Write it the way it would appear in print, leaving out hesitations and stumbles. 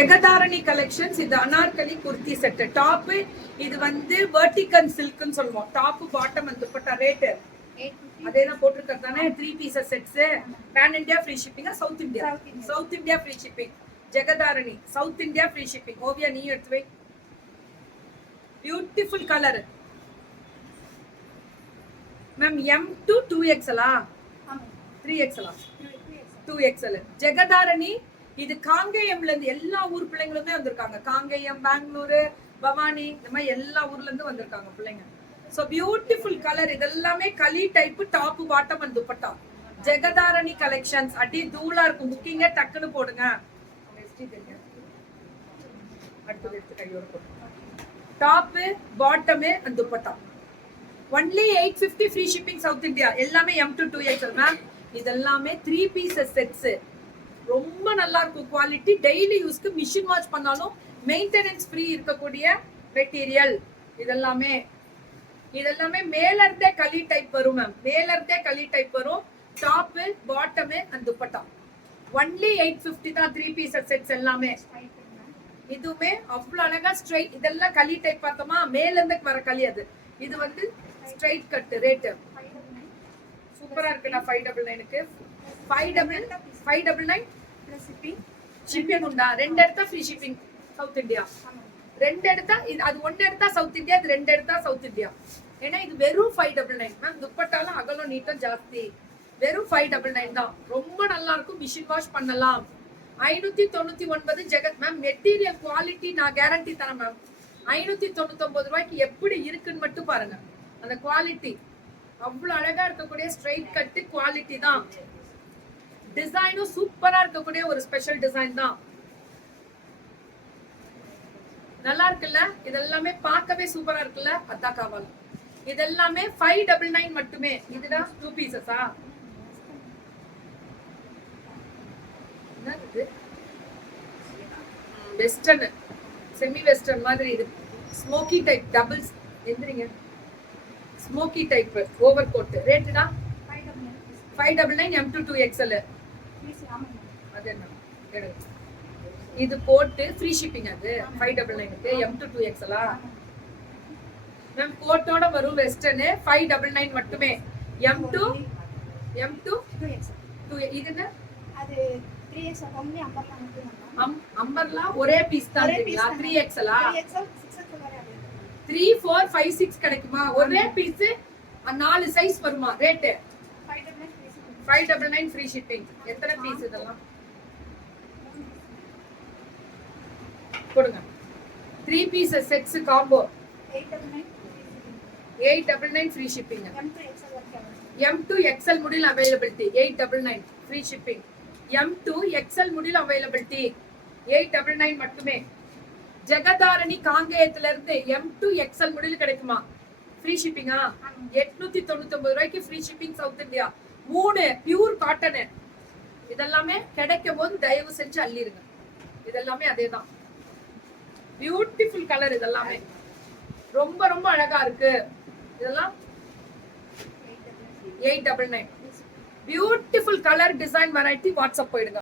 ஜெகதாரணி collections. இது Anarkali kurti set. Top இது வந்து வெர்டிகல் சில்க்னு சொல்லுவோம். டாப் பாட்டம் வந்து துப்பட்டா ரேட் அதேதான் போட்டுருக்கிறது தானே. 3 pieces sets. Pan India free shipping. South India free shipping. Jegadharani south India free shipping. Oviya நீ எடுத்து வை. Beautiful colour ma'am. M to 2XL 3XL 2XL. Jegadharani இது காங்கேயம்ல இருந்து எல்லா ஊர் பிள்ளைங்களுமே வந்திருக்காங்க. காங்கேயம், பெங்களூரு, பவானி, இந்த மாதிரி எல்லா ஊர்ல இருந்து வந்திருக்காங்க பிள்ளைங்க. So beautiful colour. இதெல்லாமே களி type top bottom and dupatta. Jegadharani collections. அடி தூளா இருக்கும். புக்கிங்க டக்குன்னு போடுங்க. அடுத்தது எடுத்து கையோட போடுங்க. Top bottom and dupatta only 850 free shipping South India. எல்லாமே M to 2XL மேம். இதெல்லாமே 3 பீசஸ் செட்ஸ். ரொம்ப நல்லா இருக்கும் குவாலிட்டி. டெய்லி யூஸ்க்கு மிஷின் வாஷ் பண்ணாலும் மெயின்டெனன்ஸ் ஃப்ரீ இருக்கக்கூடிய மெட்டீரியல். இதெல்லாமே மேல இருந்தே களி டைப் வரும் மேம். மேல இருந்தே களி டைப் வரும். Top bottom and dupatta only 850 தான் 3 பீசஸ் செட்ஸ் எல்லாமே. இதுவுமே அவ்வளவு அழகா ஸ்ட்ரைட். இதெல்லாம் களி டைப் பார்த்தோமா, மேல இருந்து வர களி. அது இது வந்து ஸ்ட்ரைட் கட். ரேட் சூப்பரா இருக்குடா. 599க்கு 599 பிளஸ் ஷிப்பிங் உண்டா. 2 எடுத்தா ஃப்ரீ ஷிப்பிங் சவுத் இந்தியா. 2 எடுத்தா இது, அது 1 எடுத்தா சவுத் இந்தியா, இது 2 எடுத்தா சவுத் இந்தியா. ஏன்னா இது வெறும் 599 மேம். துப்பட்டாலும் அகலம் நீட்டம் ஜாஸ்தி. வெறும் 599 தான். ரொம்ப நல்லா இருக்கும். மிஷின் வாஷ் பண்ணலாம். 599 ஜெகத் மேம். மெட்டீரியல் குவாலிட்டி நான் கேரண்டி தரேன் மேம். 599 ரூபாய்க்கு எப்படி இருக்குன்னு மட்டும் பாருங்க. அந்த குவாலிட்டி அவ்வளவு அழகா இருக்கக்கூடிய ஸ்ட்ரைட் கட் குவாலிட்டி தான். டிசைனும் சூப்பரா இருக்கக்கூடிய ஒரு ஸ்பெஷல் டிசைன் தான். நல்லா இருக்குல்ல. இதெல்லாமே பார்க்கவே சூப்பரா இருக்குல்ல. அதான் காவால். இதெல்லாமே 599 மட்டுமே. இதுதான் 2 பீசஸா. வெஸ்டர்ன் செமி வெஸ்டர்ன் மாதிரி. இது ஸ்மோக்கி டைப் டபுள்ஸ். எந்திரிங்க. Smoky type over coat. ரேட்டுடா 599 M to 2XL. இது போட்டு ஃப்ரீ ஷிப்பிங். அது 599க்கு M to 2XL மேம். கோட்டோட வரும் வெஸ்டர்ன் 599 மட்டுமே. M to 2 இதுங்க. அது 3XL only. அம்பர்லா ஒரே பீஸ் தான் இருக்குங்களா? 3XL 3 4 5 6 கிடைக்குமா? ஒரே பீஸ் 4 சைஸ் வருமா? Rate 599 free shipping. எத்தனை பீஸ் இதெல்லாம் கொடுங்க. 3 pieces sets combo 899 free shipping. M to XL முடில் availability 899 free shipping. M to XL முடில் அவைலபிலிட்டி 899 மட்டுமே. ஜெகதாரணி காங்கேயத்துல இருந்து M to XL முடில் கிடைக்குமா? ஃப்ரீ ஷிப்பிங்கா? 899 ரூபாய்க்கு free shipping south India. 3 pure cotton. இதெல்லாமே கிடைக்கும் போது தயவு செஞ்சு அள்ளிருங்க. இதெல்லாமே அதேதான். Beautiful colour. இதெல்லாமே ரொம்ப ரொம்ப அழகா இருக்கு. இதெல்லாம் 899. Beautiful colour design variety. WhatsApp போயிடுங்க.